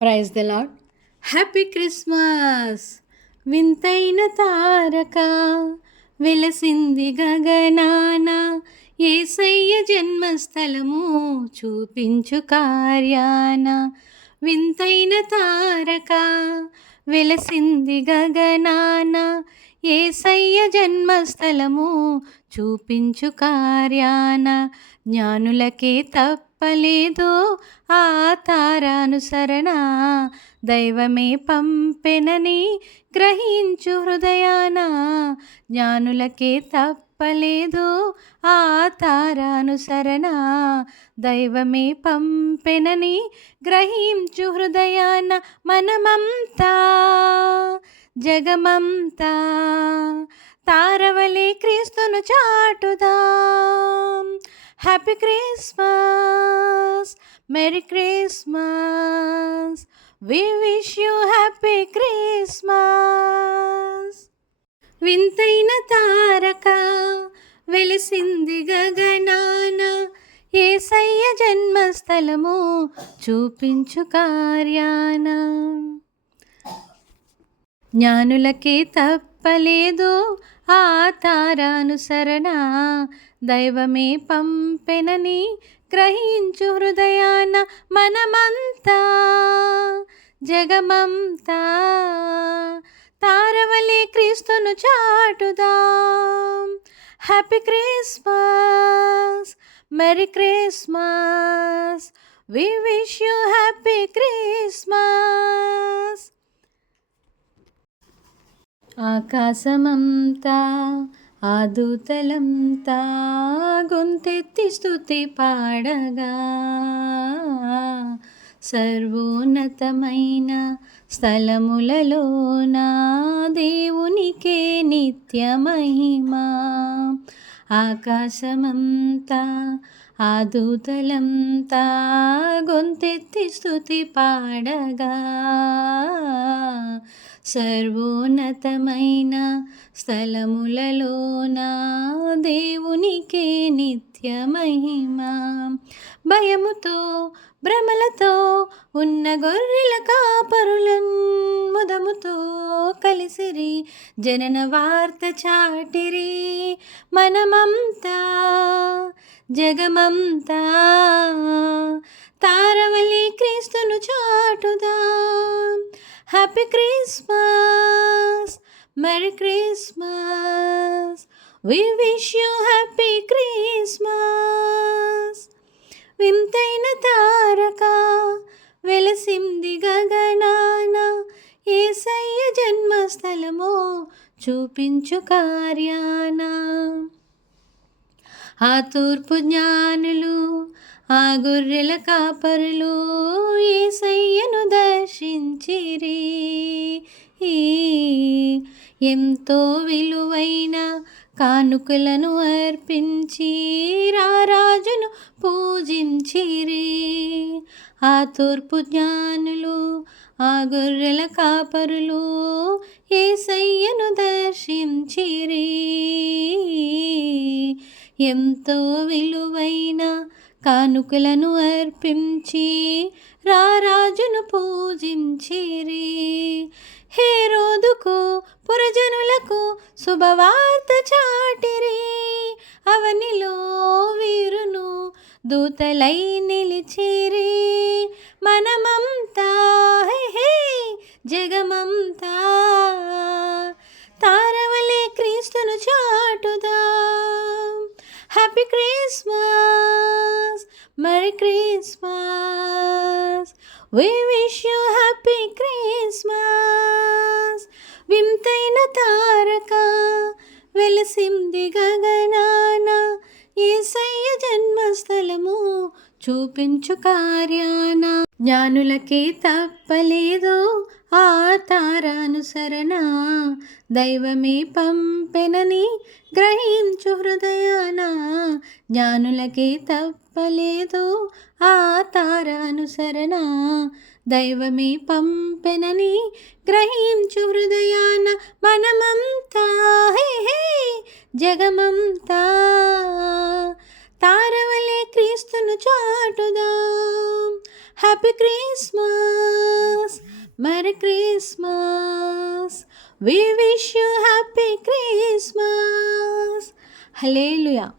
Praise the Lord happy Christmas. వింతైన తారక వెలసింది గగనాన ఏసయ్య జన్మస్థలము చూపించు కార్యాన. వింతైన తారక వెలసింది గగనాన ఏసయ్య జన్మస్థలము చూపించు కార్యాన. జ్ఞానులకే తప్పలేదు ఆ తారానుసరణ. దైవమే పంపెనని గ్రహించు హృదయాన. జ్ఞానులకే తప్పలేదు ఆ తారానుసరణ. దైవమే పంపెనని గ్రహించు హృదయాన మనమంతా జగమంతా. తారవలే క్రీస్తును చాటుదా. Happy Christmas merry Christmas we wish you happy Christmas వింతైన తారక వెలిసింది గగనాన. ఏసయ్య జన్మస్థలము చూపించు కార్యాన. జ్ఞానులకే తప్పలేదు ఆ తారానుసరణ. దైవమే పంపెనని గ్రహించు హృదయాన మనమంతా. జగమంతా తారవలే క్రీస్తును చాటుదాం. Happy Christmas merry Christmas we wish you happy Christmas ఆకాశమంతా ఆదూతలంతా గొంతెత్తి స్థుతి పాడగా. సర్వోన్నతమైన స్థలములలోన దేవునికే నిత్య మహిమా. ఆకాశమంతా ఆదూతలంతా గొంతెత్తి స్థుతి పాడగా. సర్వోన్నతమైన స్థలములలోన దేవునికే నిత్య మహిమా భయముతో భ్రమలతో ఉన్న గొర్రెల కాపరులన్ ముదముతో కలిసిరి జనన వార్త చాటిరి. మనమంతా జగమంతా తారవలి క్రీస్తును చాటుదాం happy Christmas merry Christmas we wish you happy Christmas వింతైన తారక వెలసింది గగనాన ఏసయ్య జన్మస్థలము చూపించు కార్యాన. ఆ తూర్పు జ్ఞానులు ఆ గొర్రెల కాపరులు ఏసయ్యను దర్శించిరి. ఎంతో విలువైన కానుకలను అర్పించి రారాజును పూజించిరి. ఆ తూర్పు జ్ఞానులు ఆ గొర్రెల కాపరులు ఏసయ్యను దర్శించిరి. ఎంతో విలువైన కానుకలను అర్పించి రారాజును పూజించిరి. హే రోదుకు పురజనులకు శుభవార్త చాటిరి. అవనిలో వీరును దూతలై నిలిచిరి. మనమంతా హే జగమంతా తారవలే క్రీస్తును చాటుదా. Happy Christmas merry Christmas we wish you happy Christmas ఎత్తైన తారక వెలసింది గగనాన. ఏసయ్య జన్మస్థలము చూపించు కార్యాన. జ్ఞానులకే తప్పలేదో. ఆ తారానుసరణ దైవమే పంపెనని గ్రహించు హృదయాన జ్ఞానులకే తప్పలేదు ఆ తారానుసరణ దైవమే పంపెనని గ్రహించు హృదయాన మనమంతా. హే హే జగమంతా. తారవలే క్రీస్తును చాటుదా. Happy Christmas Merry Christmas. We wish you happy Christmas. Hallelujah.